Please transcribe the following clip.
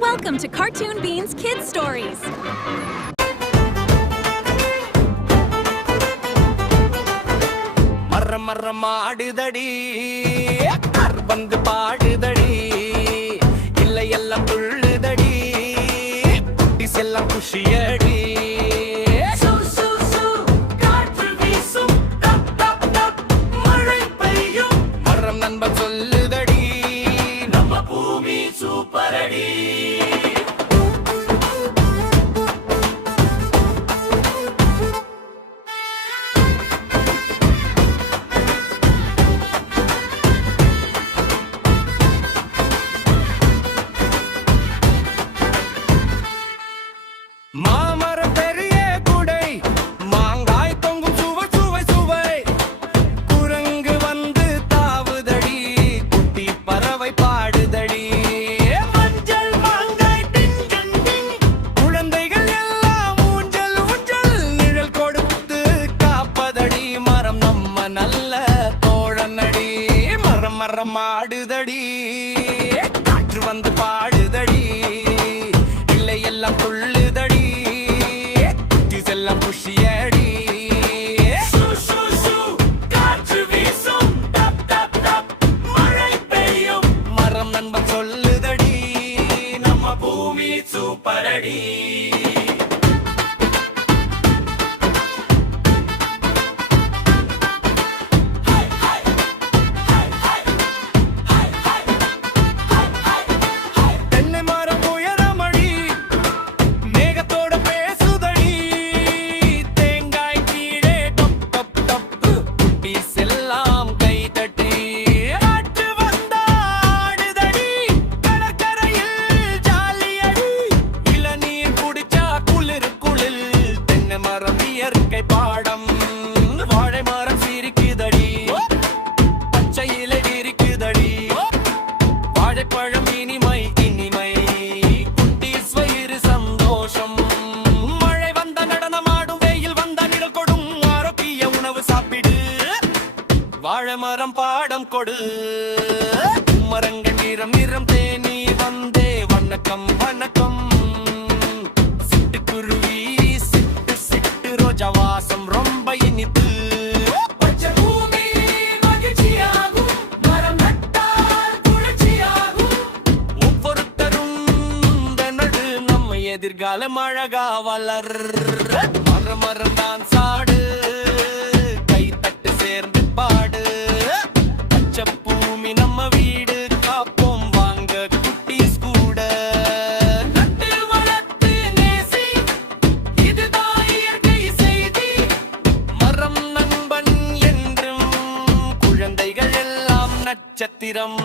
Welcome to Cartoon Beans Kids Stories. மரமாடுதடி வந்து பாடுதடி இல்லை எல்லாம் துள்ளுதடி குட்டி செல்லம் குஷியடி மழை பெய்யும் மரம் நண்பன் சொல்லுதடி நம்ம பூமி சூப்பரடி. மாமரம் பெரிய குடை மாங்காய் தொங்கும் சுவை சுவை சுவை குரங்கு வந்து தாவுதடி குட்டி பறவை பாடுதடி மஞ்சள் மாங்காய் டிங் டிங் டிங் குழந்தைகள் எல்லாம் ஊஞ்சல் ஊஞ்சல் நிழல் கொடுத்து காப்பதடி மரம் நம்ம நல்ல தோழனடி. மரம் ஆடுதடி காற்று வந்து பாடுதடி இல்லை எல்லாம் துள்ளுதடி செல்லம் குஷியடி. காற்று வீசும் மழை பெய்யும் மரம் நண்பன் சொல்லுதடி நம்ம பூமி சூப்பரடி. இயற்கை பாடம் வாழை மரம் சிரிக்குதடி பச்சையில இருக்குதடி வாழைப்பழம் இனிமை இனிமை குட்டி வயிறு சந்தோஷம் மழை வந்த நடனமாடும் வெயில் வந்த நிழல் கொடும் ஆரோக்கிய உணவு சாப்பிடு வாழை மரம் பாடம் கொடு மரங்கள் நிறம் நிறம் தேனி வந்தே வணக்கம் வணக்கம் வாசம் ரொம்ப இனிப்பு பூமி மகிழ்ச்சியாகும் மரம் நட்டால் குளிர்ச்சியாகும் ஒவ்வொருத்தரும் நடு நம்ம எதிர்காலம் அழகா வளர் மரம் தான் சாடு கை தட்டு சேர்ந்து பாடு பச்சை பூமி நம்ம வீடு காப்போம் வாங்க குட்டீஸ் கூட நட்சத்திரம்.